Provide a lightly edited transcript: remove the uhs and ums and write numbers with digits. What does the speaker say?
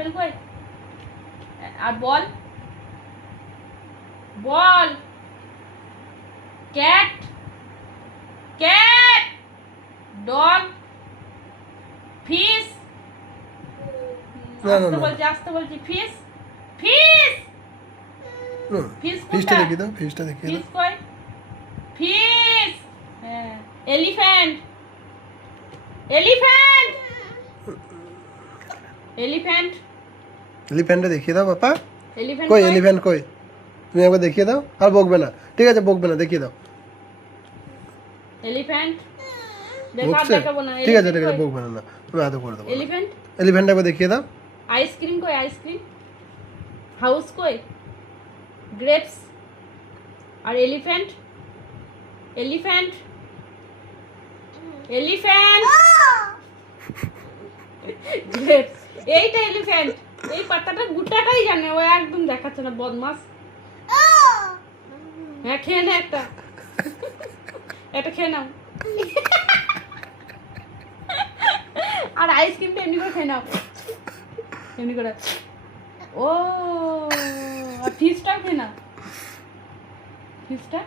Apple কই? আর বল বল cat cat dog fish আসতে বলছি ফিশ ফিশ ফিশ ফিশটা দেখিয়ে দাও, ফিশটা দেখিয়ে ফিশ দাও। কই? ফিশ হ্যাঁ এলিফ্যান্ট এলিফ্যান্ট এলিফ্যান্ট এলিফ্যান্টটা দেখিয়ে দাও বাবা। এলিফ্যান্ট কই এলিফ্যান্ট কই? তুমি একবার দেখিয়ে দাও, আর বকবে না, ঠিক আছে বকবে না, দেখিয়ে দাও। এলিফ্যান্ট বকছে? দেখাবো না। ঠিক আছে বকবে না, না তুমি আদৌ করে দেবো। এলিফ্যান্ট এলিফ্যান্টটা একবার দেখিয়ে দাও। আইসক্রিম কই? আইসক্রিম হাউস কই? গ্রেপস আর এলিফ্যান্ট এলিফ্যান্ট এলিফ্যান্ট গ্রেপস এইটা এলিফ্যান্ট। এই পাতাটা গোটাটাই জানে, ও একদম দেখাচ্ছে না, বদমাস। হ্যাঁ খেয়ে নে একটা, এটা খেয়ে নাও। আর আইসক্রিমটা এমনি করে খেয়ে নাও, এমনি করে। ও আর ফিশটাও খেয়ে নাও, ফিশটা